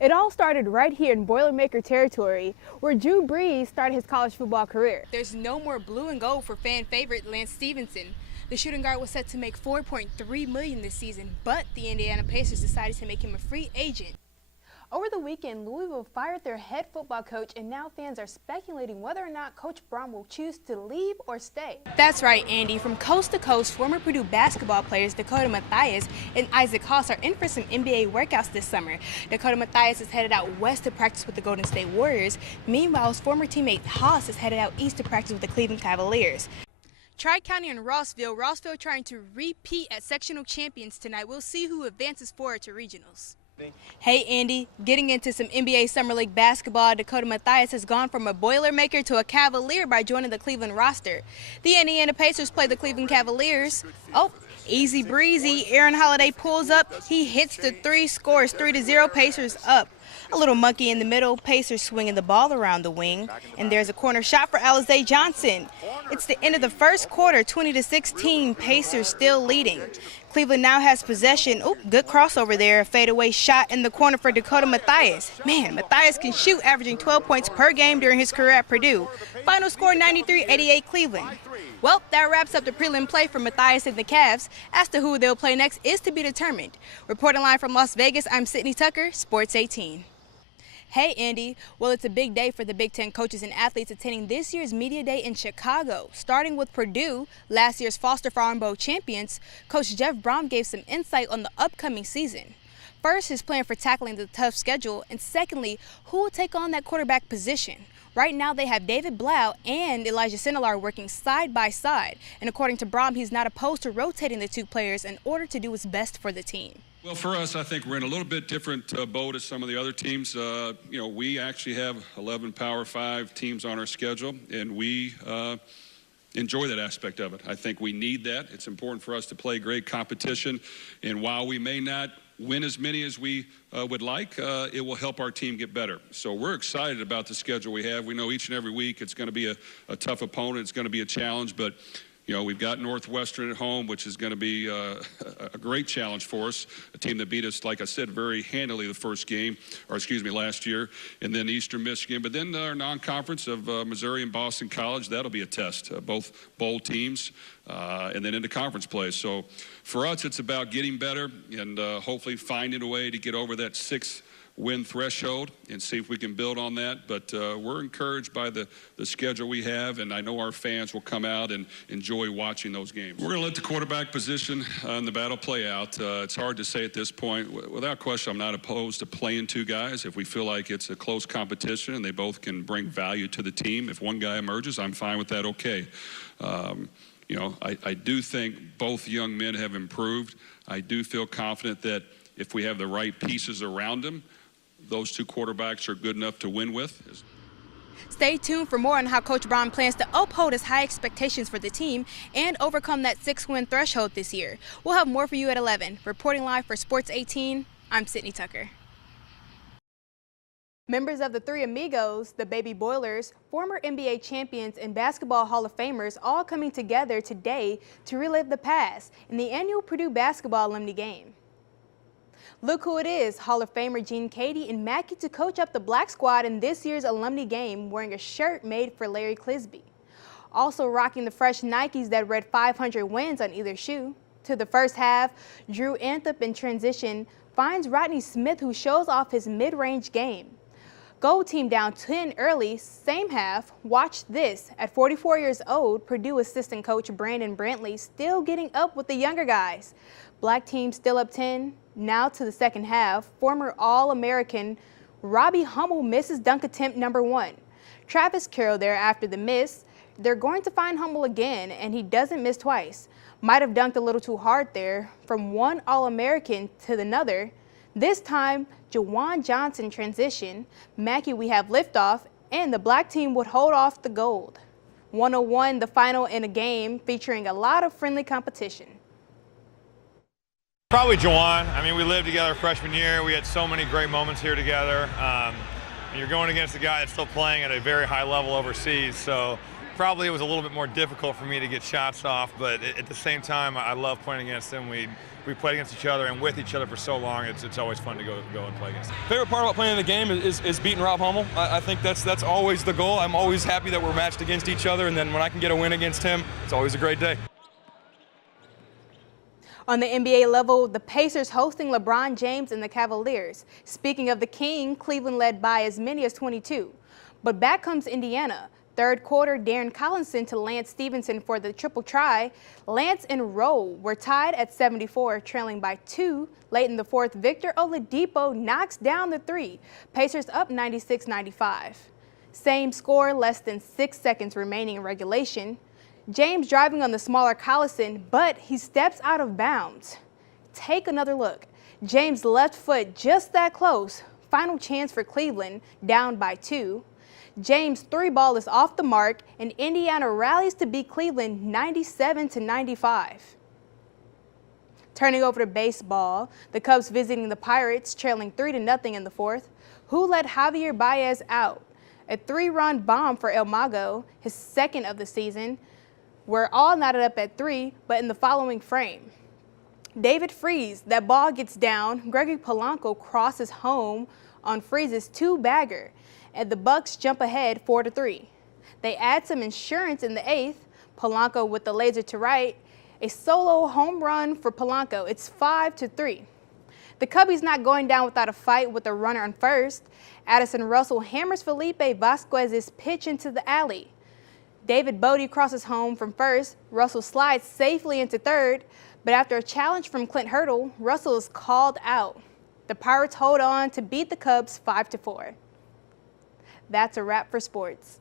It all started right here in Boilermaker territory, where Drew Brees started his college football career. There's no more blue and gold for fan favorite Lance Stevenson. The shooting guard was set to make $4.3 million this season, but the Indiana Pacers decided to make him a free agent. Over the weekend, Louisville fired their head football coach, and now fans are speculating whether or not Coach Braun will choose to leave or stay. That's right, Andy. From coast to coast, former Purdue basketball players Dakota Mathias and Isaac Haas are in for some NBA workouts this summer. Dakota Mathias is headed out west to practice with the Golden State Warriors. Meanwhile, his former teammate Haas is headed out east to practice with the Cleveland Cavaliers. Tri-County and Rossville trying to repeat as sectional champions tonight. We'll see who advances forward to regionals. Hey Andy, getting into some NBA Summer League basketball, Dakota Mathias has gone from a Boilermaker to a Cavalier by joining the Cleveland roster. The Indiana Pacers play the Cleveland Cavaliers. Oh, easy breezy, Aaron Holiday pulls up, he hits the three, scores 3-0, Pacers up. A little monkey in the middle, Pacers swinging the ball around the wing, and there's a corner shot for Alize Johnson. It's the end of the first quarter, 20-16, Pacers still leading. Cleveland now has possession. Oh, good crossover there, a fadeaway shot in the corner for Dakota Mathias. Man, Mathias can shoot, averaging 12 points per game during his career at Purdue. Final score 93-88 Cleveland. Well, that wraps up the prelim play for Mathias and the Cavs. As to who they'll play next is to be determined. Reporting live from Las Vegas, I'm Sydney Tucker, Sports 18. Hey Andy, well it's a big day for the Big Ten coaches and athletes attending this year's Media Day in Chicago. Starting with Purdue, last year's Foster Farm Bowl champions, Coach Jeff Brom gave some insight on the upcoming season. First, his plan for tackling the tough schedule, and secondly, who will take on that quarterback position. Right now they have David Blau and Elijah Sindelar working side by side, and according to Brom, he's not opposed to rotating the two players in order to do what's best for the team. Well, for us, I think we're in a little bit different boat as some of the other teams. We actually have 11 Power 5 teams on our schedule, and we enjoy that aspect of it. I think we need that. It's important for us to play great competition, and while we may not win as many as we would like, it will help our team get better. So we're excited about the schedule we have. We know each and every week it's going to be a tough opponent. It's going to be a challenge, but we've got Northwestern at home, which is going to be a great challenge for us, a team that beat us, like I said, very handily last year, and then Eastern Michigan. But then our non-conference of Missouri and Boston College, that'll be a test, both bowl teams, and then into conference play. So for us, it's about getting better and hopefully finding a way to get over that 6-win threshold and see if we can build on that. But we're encouraged by the schedule we have, and I know our fans will come out and enjoy watching those games. We're going to let the quarterback position and the battle play out. It's hard to say at this point. Without question, I'm not opposed to playing two guys if we feel like it's a close competition and they both can bring value to the team. If one guy emerges, I'm fine with that, okay. I do think both young men have improved. I do feel confident that if we have the right pieces around them, those two quarterbacks are good enough to win with. Stay tuned for more on how Coach Brown plans to uphold his high expectations for the team and overcome that 6-win threshold this year. We'll have more for you at 11. Reporting live for Sports 18, I'm Sydney Tucker. Members of the Three Amigos, the Baby Boilers, former NBA champions and basketball Hall of Famers all coming together today to relive the past in the annual Purdue basketball alumni game. Look who it is, Hall of Famer Gene Cady and Mackey to coach up the black squad in this year's alumni game wearing a shirt made for Larry Clisby. Also rocking the fresh Nikes that read 500 wins on either shoe. To the first half, Drew Anthup in transition finds Rodney Smith, who shows off his mid-range game. Gold team down 10 early, same half. Watch this. At 44 years old, Purdue assistant coach Brandon Brantley still getting up with the younger guys. Black team still up 10. Now to the second half, former All-American Robbie Hummel misses dunk attempt number 1. Travis Carroll there after the miss. They're going to find Hummel again, and he doesn't miss twice. Might have dunked a little too hard there. From one All-American to another. This time, Jawan Johnson transition. Mackey, we have liftoff, and the black team would hold off the gold. 101, the final in a game featuring a lot of friendly competition. Probably Jawan. I mean, we lived together freshman year. We had so many great moments here together. You're going against a guy that's still playing at a very high level overseas, so Probably it was a little bit more difficult for me to get shots off, but at the same time, I love playing against them. We played against each other and with each other for so long. It's always fun to go and play against them. Favorite part about playing the game is beating Rob Hummel. I think that's always the goal. I'm always happy that we're matched against each other, and then when I can get a win against him, it's always a great day. On the NBA level, the Pacers hosting LeBron James and the Cavaliers. Speaking of the King, Cleveland led by as many as 22. But back comes Indiana. Third quarter, Darren Collinson to Lance Stevenson for the triple try. Lance and Rowe were tied at 74, trailing by 2. Late in the fourth, Victor Oladipo knocks down the 3. Pacers up 96-95. Same score, less than 6 seconds remaining in regulation. James driving on the smaller Collison, but he steps out of bounds. Take another look. James' left foot just that close. Final chance for Cleveland, down by 2. James' 3 ball is off the mark, and Indiana rallies to beat Cleveland 97-95. Turning over to baseball, the Cubs visiting the Pirates, trailing 3-0 in the fourth. Who let Javier Baez out? A 3-run bomb for El Mago, his second of the season. We're all knotted up at 3, but in the following frame. David Freese, that ball gets down. Gregory Polanco crosses home on Freese's 2-bagger, and the Bucks jump ahead 4-3. They add some insurance in the 8th. Polanco with the laser to right. A solo home run for Polanco. It's 5-3. The Cubbies not going down without a fight with a runner on first. Addison Russell hammers Felipe Vasquez's pitch into the alley. David Bodie crosses home from first. Russell slides safely into third, but after a challenge from Clint Hurdle, Russell is called out. The Pirates hold on to beat the Cubs 5-4. That's a wrap for sports.